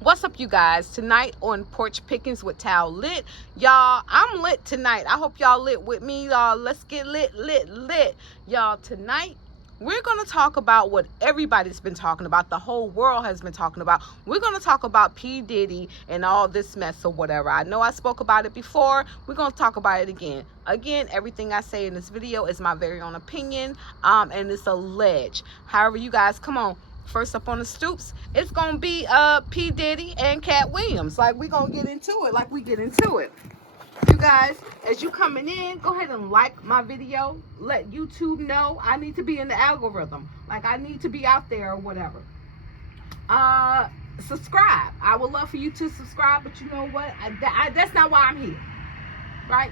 What's up, you guys? Tonight on Porch Pickings with TalLiT, y'all, I'm lit tonight. I hope y'all lit with me, y'all. Let's get lit. Y'all, tonight we're going to talk about what everybody's been talking about, the whole world has been talking about. We're going to talk about P. Diddy and all this mess or whatever. I know I spoke about it before. We're going to talk about it again. Everything I say in this video is my very own opinion, and it's alleged. However, you guys, come on. First up on the stoops, it's gonna be P. Diddy and Cat Williams. Like, we gonna get into it. You guys, as you coming in, go ahead and like my video. Let YouTube know I need to be in the algorithm. Like, I need to be out there or whatever. Subscribe. I would love for you to subscribe, but you know what? That's not why I'm here, right?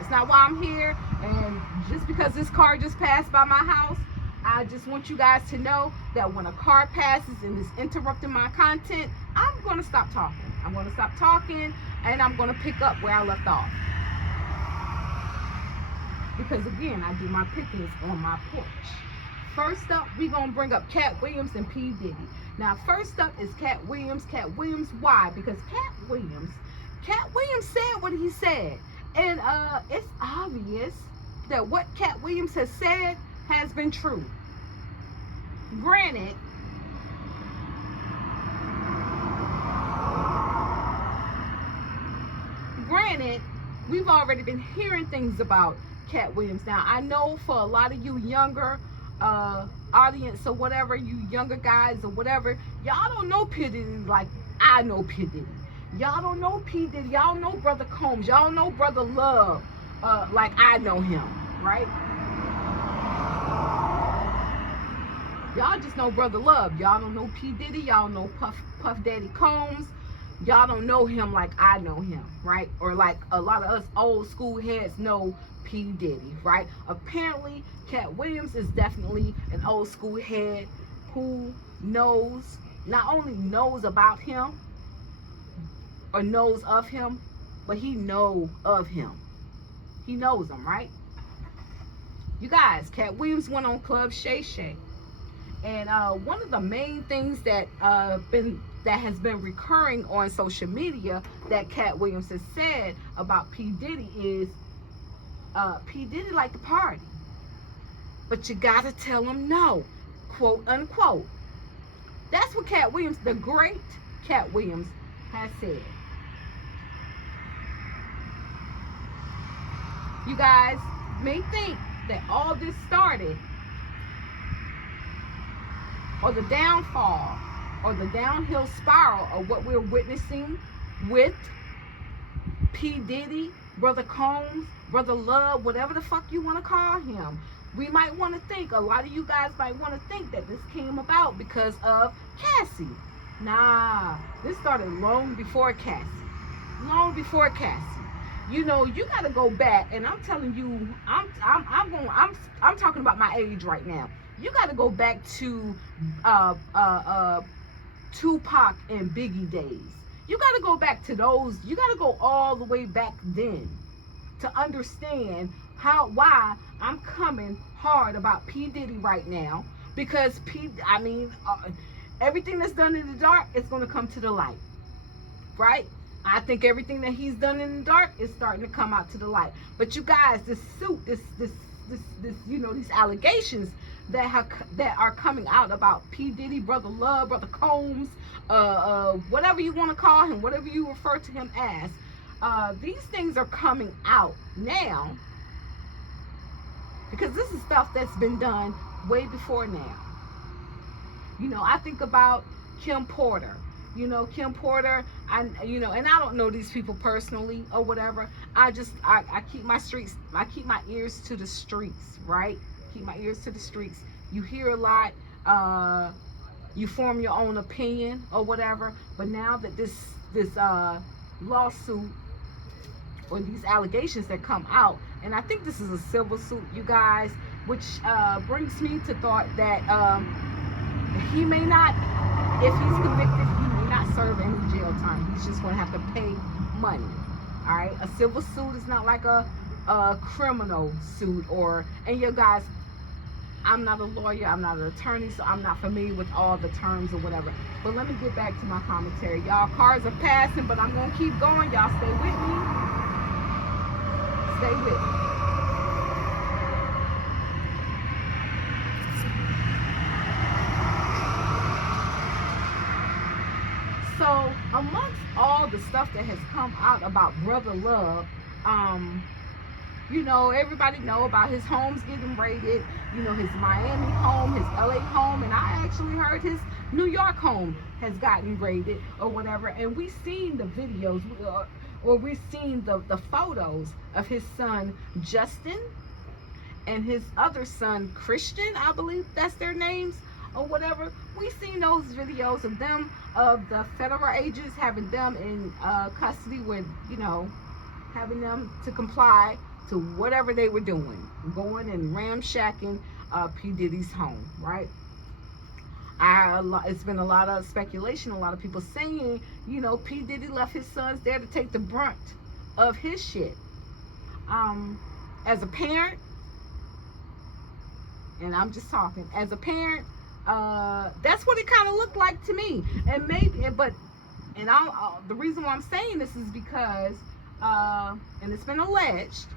It's not why I'm here. And just because this car just passed by my house, I just want you guys to know that when a car passes and is interrupting my content, I'm going to stop talking. I'm going to stop talking, and I'm going to pick up where I left off. Because, again, I do my pickings on my porch. First up, we're going to bring up Cat Williams and P. Diddy. Now, first up is Cat Williams. Cat Williams, why? Because Cat Williams said what he said. And it's obvious that what Cat Williams has said has been true. Granted, we've already been hearing things about Cat Williams. Now, I know for a lot of you younger audience or whatever, you younger guys or whatever, y'all don't know P. Diddy like I know P. Diddy. Y'all don't know P. Diddy. Y'all know Brother Combs. Y'all know Brother Love like I know him, right? Y'all just know Brother Love. Y'all don't know P. Diddy. Y'all know Puff Daddy Combs. Y'all don't know him like I know him, right? Or like a lot of us old school heads know P. Diddy, right? Apparently, Cat Williams is definitely an old school head who knows, not only knows about him or knows of him, but he knows of him. He knows him, right? You guys, Cat Williams went on Club Shay. And one of the main things that has been recurring on social media that Cat Williams has said about P. Diddy is P. Diddy like to party, but you gotta tell him no, quote unquote. That's what Cat Williams, the great Cat Williams, has said. You guys may think that all this started, or the downfall, or the downhill spiral of what we're witnessing with P. Diddy, Brother Combs, Brother Love, whatever the fuck you want to call him. We might want to think, a lot of you guys might want to think that this came about because of Cassie. Nah, this started long before Cassie. Long before Cassie. You know, you got to go back, and I'm telling you, I'm talking about my age right now. You got to go back to Tupac and Biggie days. You got to go back to those. You got to go all the way back then to understand why I'm coming hard about P. Diddy right now. Because everything that's done in the dark is going to come to the light, right? I think everything that he's done in the dark is starting to come out to the light. But you guys, this you know, these allegations that are coming out about P. Diddy, Brother Love, Brother Combs, whatever you want to call him, whatever you refer to him as, these things are coming out now because this is stuff that's been done way before now. You know, I think about Kim Porter. You know, Kim Porter, and I don't know these people personally or whatever. I keep my ears to the streets, right? Keep my ears to the streets. You hear a lot, you form your own opinion or whatever. But now that this lawsuit or these allegations that come out, and I think this is a civil suit, you guys, which brings me to thought that he may not, if he's convicted, he may not serve any jail time. He's just going to have to pay money. All right, a civil suit is not like a criminal suit, and you guys, I'm not a lawyer, I'm not an attorney, so I'm not familiar with all the terms or whatever. But let me get back to my commentary. Y'all, cars are passing, but I'm gonna keep going. Y'all stay with me. Stay with me. So amongst all the stuff that has come out about Brother Love, you know, everybody know about his homes getting raided, you know, his Miami home, his LA home, and I actually heard his New York home has gotten raided or whatever. And we've seen the videos, or we've seen the photos of his son Justin and his other son Christian, I believe that's their names or whatever. We've seen those videos of them, of the federal agents having them in custody with, you know, having them to comply to whatever they were doing, going and ramshacking P. Diddy's home, right? It's been a lot of speculation, a lot of people saying, you know, P. Diddy left his sons there to take the brunt of his shit. As a parent, and I'm just talking, as a parent, that's what it kind of looked like to me. And maybe, but, and the reason why I'm saying this is because, and it's been alleged,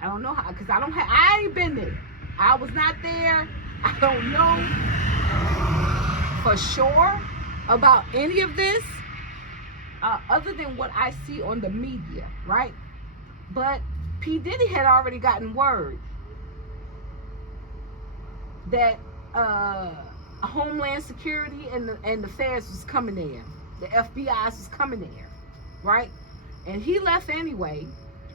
I don't know how, because I ain't been there. I was not there. I don't know for sure about any of this, other than what I see on the media, right? But P. Diddy had already gotten word that Homeland Security and the feds was coming there. The FBI was coming there, right? And he left anyway,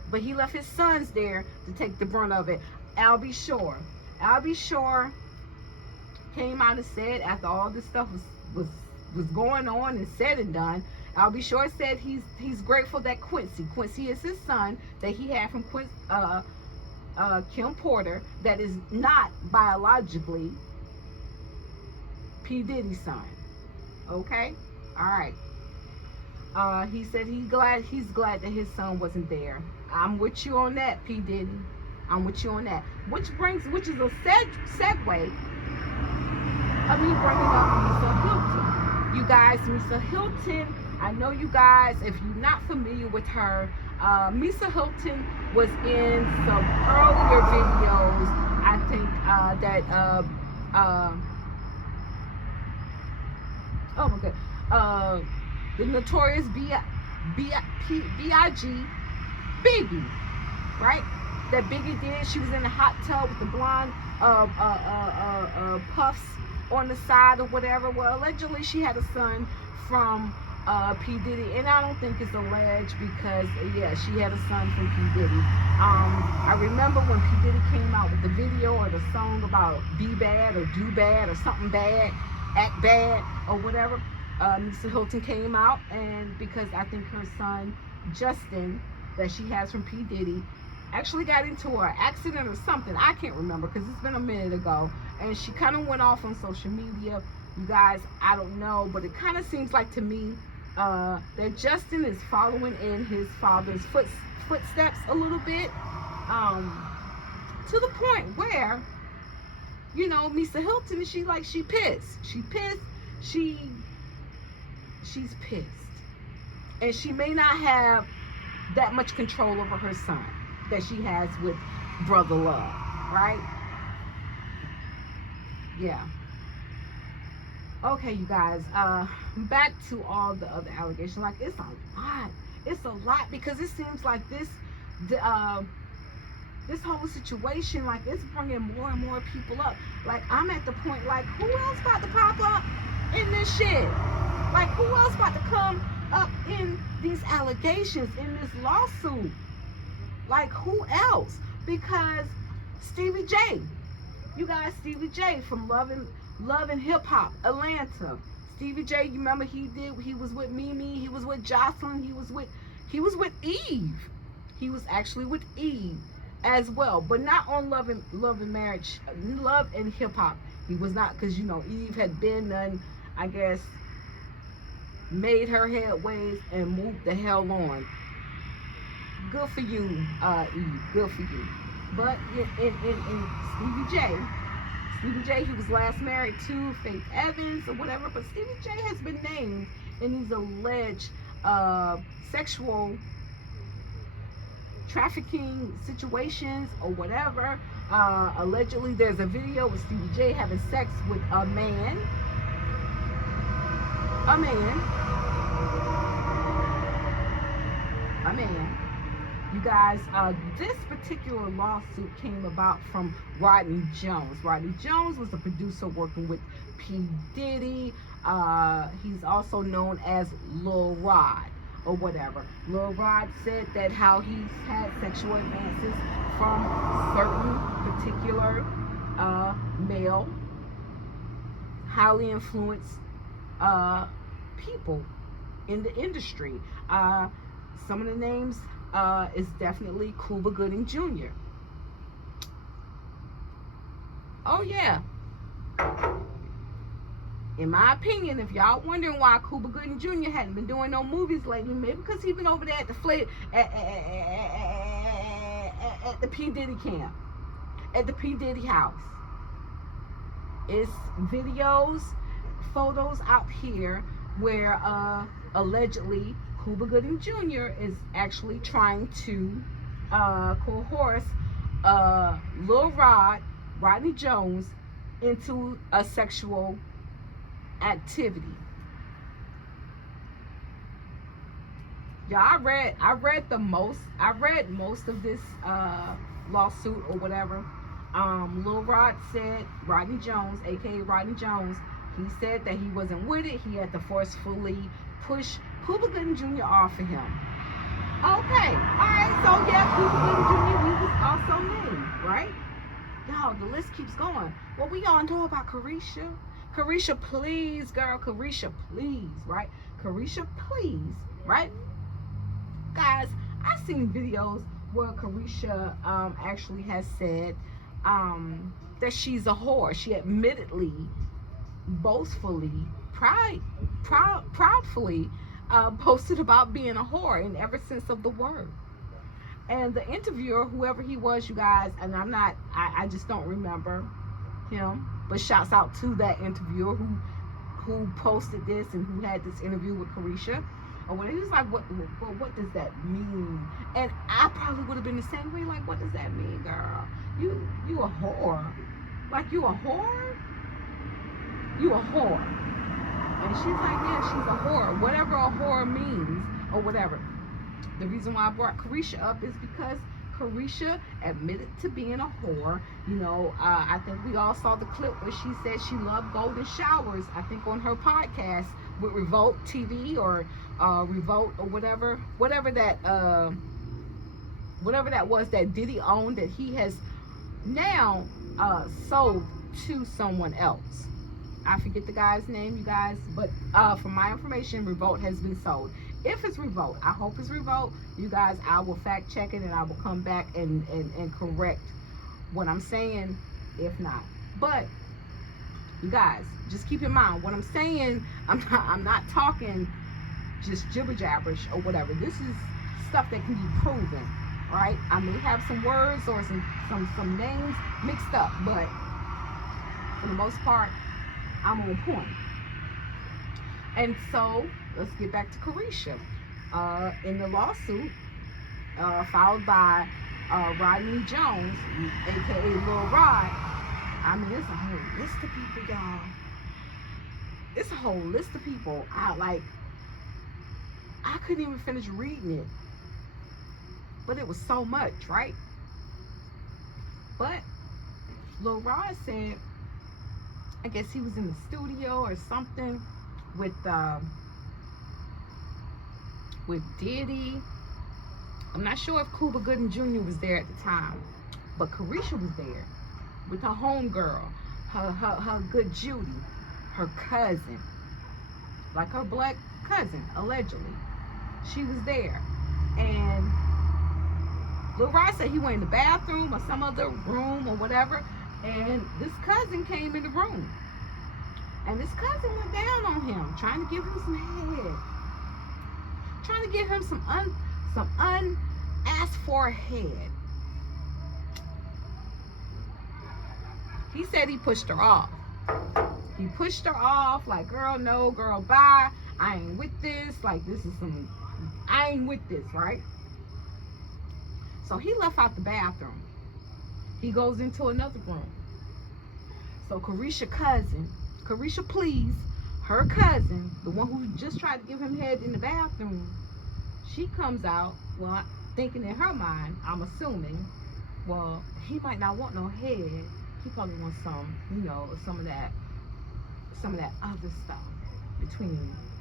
but he left his sons there to take the brunt of it. Albie Shore came out and said, after all this stuff was going on and said and done, Albie Shore said he's grateful that Quincy is his son that he had from Kim Porter, that is not biologically P. Diddy's son. Okay? All right. He said he's glad that his son wasn't there. I'm with you on that, P. Diddy. I'm with you on that. Which is a segue of me bringing up Misa Hilton. You guys, Misa Hilton, I know you guys, if you're not familiar with her, Misa Hilton was in some earlier videos, I think, oh my god, the Notorious B.I.G. Biggie, right? That Biggie did. She was in the hot tub with the blonde puffs on the side or whatever. Well, allegedly she had a son from P. Diddy, and I don't think it's alleged because, yeah, she had a son from P. Diddy. I remember when P. Diddy came out with the video or the song about be bad or do bad or something bad, act bad or whatever, Misa Hilton came out, and because I think her son Justin, that she has from P. Diddy, actually got into an accident or something. I can't remember because it's been a minute ago, and she kind of went off on social media. You guys, I don't know, but it kind of seems like to me that Justin is following in his father's footsteps a little bit, to the point where, you know, Misa Hilton, she's pissed. She's pissed, and she may not have that much control over her son that she has with Brother Love, right? Yeah. Okay, you guys, back to all the other allegations. Like, it's a lot because it seems like this whole situation, like, it's bringing more and more people up. Like, I'm at the point, like, who else about to pop up in this shit? Like, who else about to come up in these allegations, in this lawsuit? Like, who else? Because Stevie J, you guys, Stevie J from Love and Hip Hop Atlanta. Stevie J, you remember he was with Mimi, he was with Jocelyn, he was with Eve. He was actually with Eve as well, but not on Love and Hip Hop. He was not, because, you know, Eve had been done, I guess, made her headways and moved the hell on. Good for you, Eve. Good for you. But in Stevie J, Stevie J, he was last married to Faith Evans or whatever, but Stevie J has been named in these alleged sexual trafficking situations or whatever. Allegedly, there's a video with Stevie J having sex with a man. A man. You guys, this particular lawsuit came about from Rodney Jones. Rodney Jones was a producer working with P. Diddy. He's also known as Lil Rod or whatever. Lil Rod said that how he's had sexual advances from certain particular male, highly influenced people in the industry. Some of the names is definitely Cuba Gooding Jr. Oh yeah. In my opinion, if y'all wondering why Cuba Gooding Jr. hadn't been doing no movies lately, maybe because he's been over there at the at the P. Diddy camp, at the P. Diddy house. It's videos, photos out here where allegedly Cuba Gooding Jr. is actually trying to coerce Lil Rodney Jones into a sexual activity. Yeah, I read most of this lawsuit or whatever. Lil Rod said, Rodney Jones, aka Rodney Jones, he said that he wasn't with it. He had to forcefully push Cuba Gooding Jr. off of him. Okay, alright, so yeah, Cuba Gooding Jr., he was also named, right? Y'all, the list keeps going. What we all know about Caresha? Caresha, please, girl. Caresha, please, right? Caresha, please, right? Guys, I've seen videos where Caresha actually has said that she's a whore. She admittedly, boastfully, proudfully posted about being a whore in every sense of the word. And the interviewer, whoever he was, you guys, and I just don't remember him, but shouts out to that interviewer who posted this and who had this interview with Caresha. Or when he was like, what does that mean? And I probably would have been the same way, like, what does that mean, girl? You a whore. Like, you a whore? You a whore. And she's like, yeah, she's a whore. Whatever a whore means, or whatever. The reason why I brought Caresha up is because Caresha admitted to being a whore. You know, I think we all saw the clip where she said she loved golden showers, I think on her podcast with Revolt TV or Revolt or whatever that was that Diddy owned, that he has now sold to someone else. I forget the guy's name, you guys, but from my information, Revolt has been sold. If it's Revolt, I hope it's Revolt. You guys, I will fact check it and I will come back and correct what I'm saying if not. But you guys, just keep in mind what I'm saying. I'm not talking just jibber jabberish or whatever. This is stuff that can be proven, right? I may have some words or some names mixed up, but for the most part, I'm on point. And so let's get back to Caresha. In the lawsuit filed by Rodney Jones, aka Lil Rod, I mean, it's a whole list of people, y'all. It's a whole list of people. I couldn't even finish reading it, but it was so much, right? But Lil Rod said, I guess he was in the studio or something with Diddy. I'm not sure if Cuba Gooding Jr. was there at the time, but Caresha was there with her homegirl, her good Judy, her cousin, like her black cousin, allegedly. She was there. And Lil Rod said he went in the bathroom or some other room or whatever, and this cousin came in the room. And this cousin went down on him, trying to give him some head. Trying to give him some unasked for head. He said he pushed her off. He pushed her off, like, girl, no, girl, bye. I ain't with this. Like, this is some, I ain't with this, right? So he left out the bathroom. He goes into another room. So Carisha please, her cousin, the one who just tried to give him head in the bathroom, she comes out, well, thinking in her mind, I'm assuming, well, he might not want no head. He probably wants some, you know, some of that other stuff between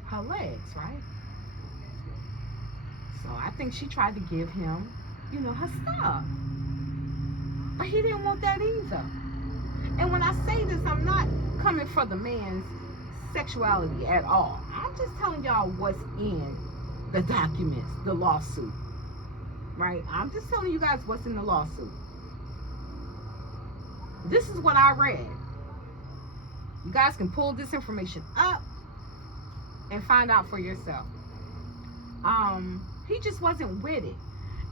her legs, right? So I think she tried to give him, you know, her stuff. But he didn't want that either. And when I say this, I'm not coming for the man's sexuality at all. I'm just telling y'all what's in the documents, the lawsuit, right? I'm just telling you guys what's in the lawsuit. This is what I read. You guys can pull this information up and find out for yourself. He just wasn't with it.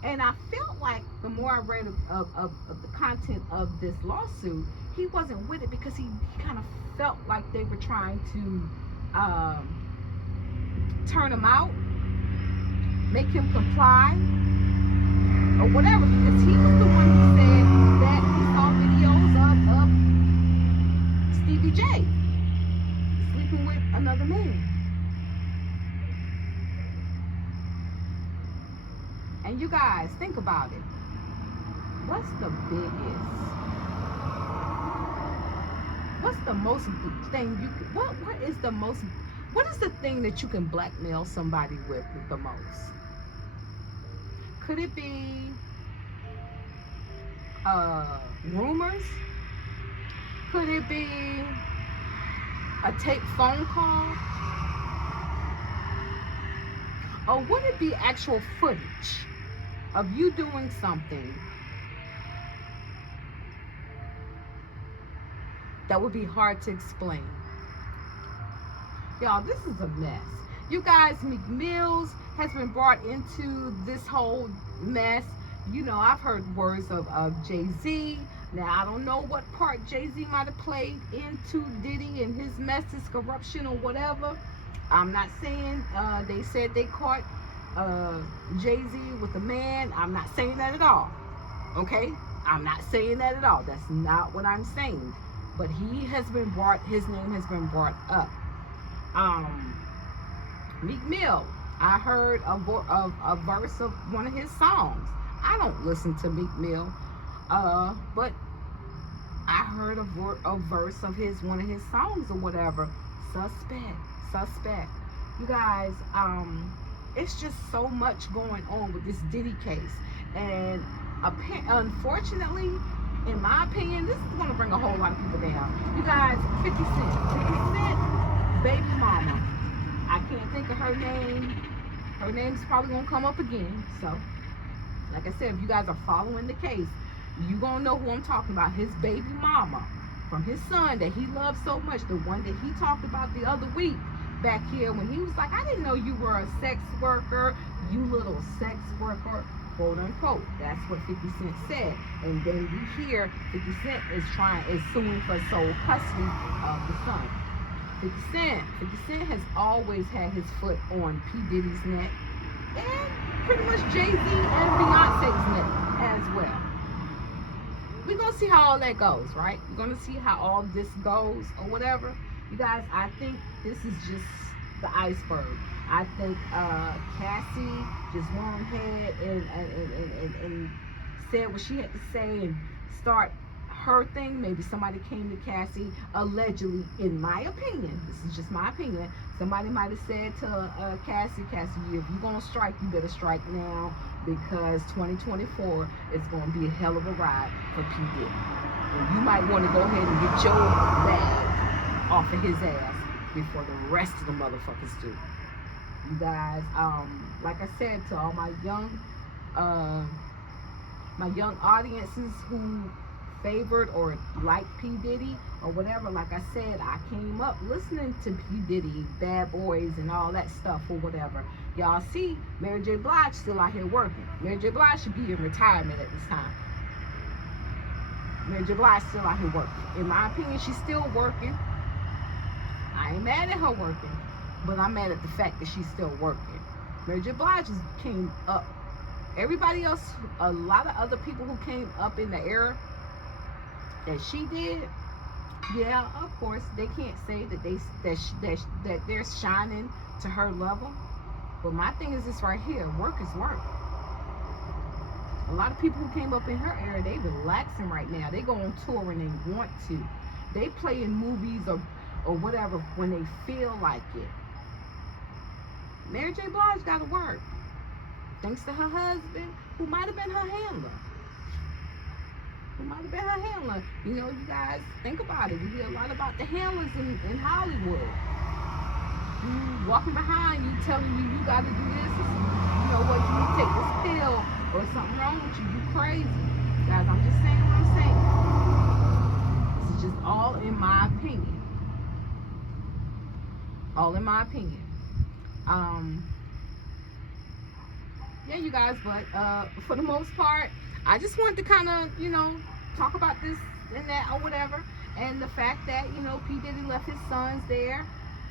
And I felt like the more I read of the content of this lawsuit, he wasn't with it because he kind of felt like they were trying to turn him out, make him comply, or whatever, because he was the one who said that he saw videos of Stevie J sleeping with another man. And you guys, think about it. What's the most thing you can, what is the thing that you can blackmail somebody with the most? Could it be rumors? Could it be a taped phone call? Or would it be actual footage of you doing something that would be hard to explain? Y'all, this is a mess. You guys, Meek Mills has been brought into this whole mess. You know, I've heard words of Jay-Z. Now, I don't know what part Jay-Z might have played into Diddy and his mess, his corruption or whatever. I'm not saying they said they caught Jay-Z with a man. I'm not saying that at all. Okay? I'm not saying that at all. That's not what I'm saying. But he has been brought, his name has been brought up. Meek Mill, I heard a verse of one of his songs. I don't listen to Meek Mill, but I heard a verse of one of his songs or whatever. Suspect. You guys, it's just so much going on with this Diddy case, and unfortunately, in my opinion, this is going to bring a whole lot of people down. You guys, 50 Cent, baby mama. I can't think of her name. Her name's probably going to come up again. So, like I said, if you guys are following the case, you're going to know who I'm talking about. His baby mama from his son that he loves so much. The one that he talked about the other week back here when he was like, I didn't know you were a sex worker, you little sex worker, quote unquote. That's what 50 Cent said. And then we hear 50 Cent is suing for sole custody of the son. 50 Cent has always had his foot on P. Diddy's neck and pretty much Jay-Z and Beyonce's neck as well. We're going to see how all that goes, right? We're going to see how all this goes or whatever. You guys, I think this is just the iceberg. I think Cassie just went ahead and said what she had to say and start her thing. Maybe somebody came to Cassie, allegedly, in my opinion. This is just my opinion. Somebody might have said to Cassie, if you're going to strike, you better strike now, because 2024 is going to be a hell of a ride for P. Diddy. And you might want to go ahead and get your bag off of his ass before the rest of the motherfuckers do. You guys, like I said, to all my young audiences who favored or liked P. Diddy or whatever, like I said, I came up listening to P. Diddy, Bad Boys and all that stuff or whatever. Y'all see, Mary J. Blige still out here working. Mary J. Blige should be in retirement at this time. Mary J. Blige still out here working. In my opinion, she's still working. I ain't mad at her working, but I'm mad at the fact that she's still working. Mary J. Blige just came up. Everybody else, a lot of other people who came up in the era that she did, yeah, of course, they can't say that they're shining to her level. But my thing is this right here: work is work. A lot of people who came up in her era, they relaxing right now. They go on tour when they want to. They play in movies or whatever when they feel like it. Mary J. Blige got to work. Thanks to her husband, who might have been her handler. You know, you guys, think about it. We hear a lot about the handlers in Hollywood. You walking behind you, telling you got to do this. Or you know what, you need to take this pill or something wrong with you. You crazy. Guys, I'm just saying what I'm saying. This is just all in my opinion. All in my opinion. Yeah, you guys, but for the most part, I just wanted to kind of, you know, talk about this and that or whatever, and the fact that, you know, P. Diddy left his sons there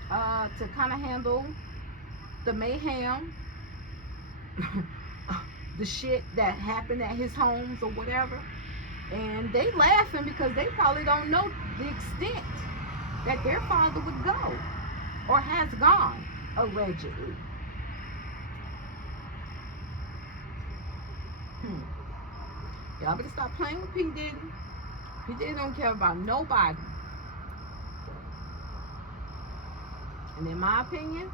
to kind of handle the mayhem, the shit that happened at his homes or whatever, and they laughing because they probably don't know the extent that their father would go or has gone, allegedly. Y'all better stop playing with P. Diddy. P. Diddy don't care about nobody. And in my opinion,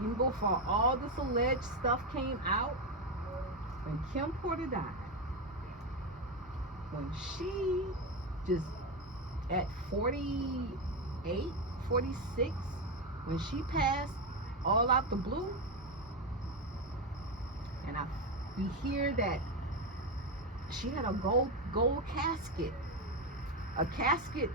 even before all this alleged stuff came out, when Kim Porter died, when she just at 48, 46, when she passed all out the blue, and we hear that she had a gold casket, a casket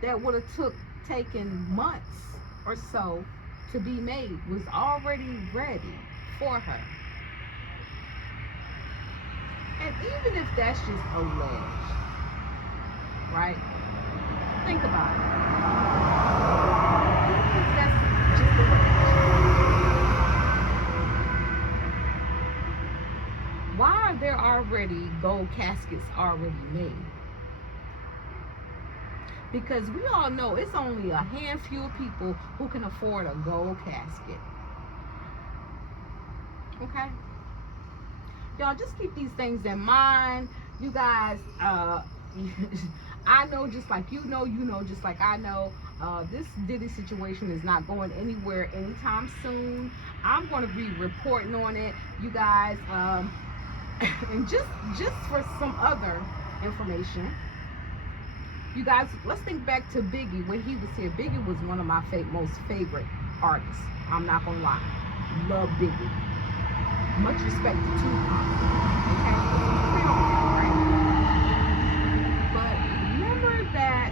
that would have taken months or so to be made, was already ready for her. And even if that's just alleged, right? Think about it. Even if that's just alleged, why are there already gold caskets already made? Because we all know it's only a handful of people who can afford a gold casket. Okay? Y'all just keep these things in mind. You guys, I know just like you know just like I know, this Diddy situation is not going anywhere anytime soon. I'm going to be reporting on it, you guys. And just for some other information, you guys, let's think back to Biggie when he was here. Biggie was one of my most favorite artists. I'm not gonna lie, love Biggie. Much respect to Tupac. Okay, right? But remember that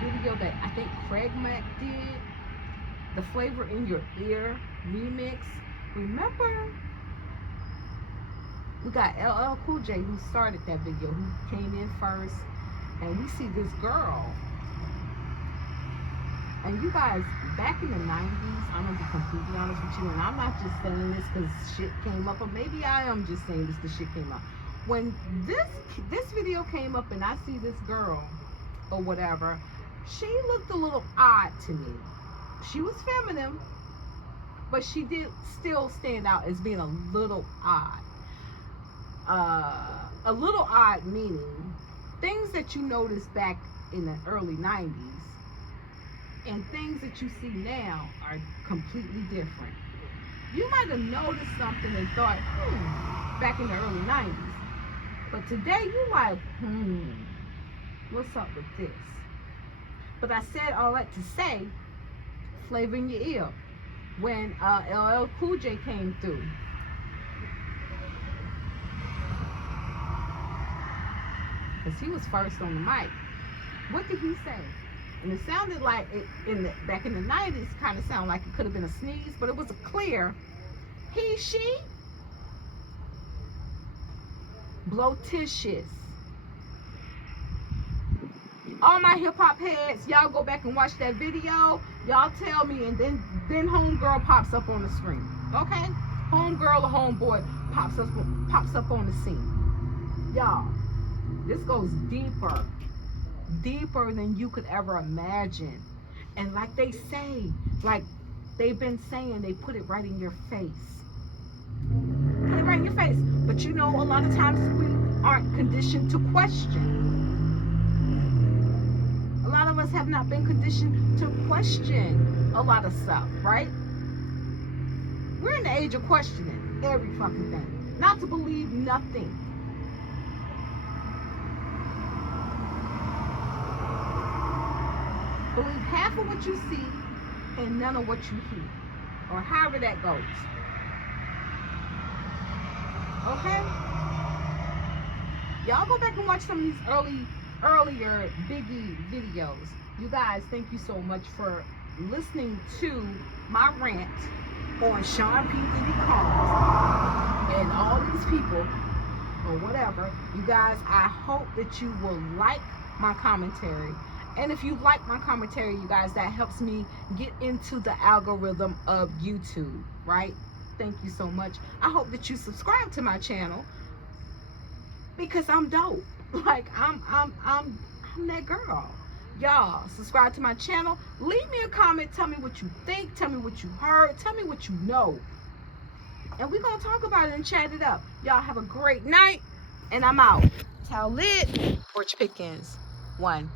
video that I think Craig Mack did, the Flavor in Your Ear remix. Remember? We got LL Cool J who started that video, who came in first, and we see this girl. And you guys, back in the 90s, I'm gonna be completely honest with you, and I'm not just saying this because shit came up, or maybe I am just saying this because shit came up. When this video came up and I see this girl or whatever, she looked a little odd to me. She was feminine, but she did still stand out as being a little odd. A little odd meaning things that you noticed back in the early 90s and things that you see now are completely different. You might have noticed something and thought, back in the early 90s. But today you like, what's up with this? But I said all that to say, Flavor in Your Ear. When LL Cool J came through, because he was first on the mic. What did he say? And it sounded like back in the 90s, kind of sounded like it could have been a sneeze, but it was a clear he, she. Blotitious. All my hip-hop heads, y'all go back and watch that video. Y'all tell me, and then homegirl pops up on the screen. Okay? Homegirl or homeboy pops up on the scene. Y'all, this goes deeper than you could ever imagine. And like they say, like they've been saying, they put it right in your face. Put it right in your face. But you know, a lot of times we aren't conditioned to question. A lot of us have not been conditioned to question a lot of stuff, right? We're in the age of questioning every fucking thing. Not to believe nothing. Believe half of what you see and none of what you hear. Or however that goes. Okay? Y'all go back and watch some of these earlier Biggie videos. You guys, thank you so much for listening to my rant on Sean Combs and all these people or whatever. You guys, I hope that you will like my commentary. And if you like my commentary, you guys, that helps me get into the algorithm of YouTube, right? Thank you so much. I hope that you subscribe to my channel because I'm dope. Like I'm that girl. Y'all, subscribe to my channel. Leave me a comment. Tell me what you think. Tell me what you heard. Tell me what you know. And we're going to talk about it and chat it up. Y'all have a great night. And I'm out. TalLiT, Porch Pickens 1.